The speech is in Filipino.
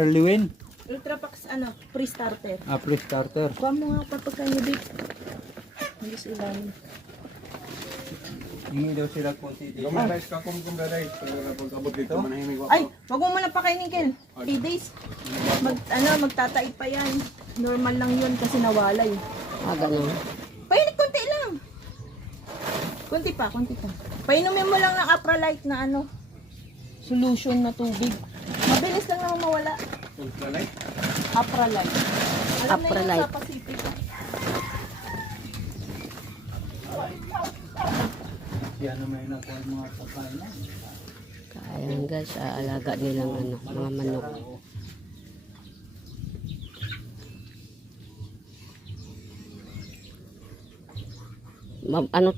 Erlewin. Ultrapax ano, pre-starter. Pre-starter. Kuha mo nga papagkano dito. Hindi sila. Hingi daw sila konti dito. Guys, kakum guys. Pag-abot dito, manahimik ako. Ay, wag mo muna pakainin, Kel. 8 days. Magtataid pa yan. Normal lang yun kasi nawala eh. Ganun. Painit, konti lang. Konti pa. Painumin mo lang ng Apralite na ano, solution na tubig. Mabilis lang naman mawala. Ultralight. Apralite. Alam na yun Apralite. sa Pacific. Yan na may nakuha mga pagkain na. Kaya guys, alaga nilang ano, mga manok. Ano,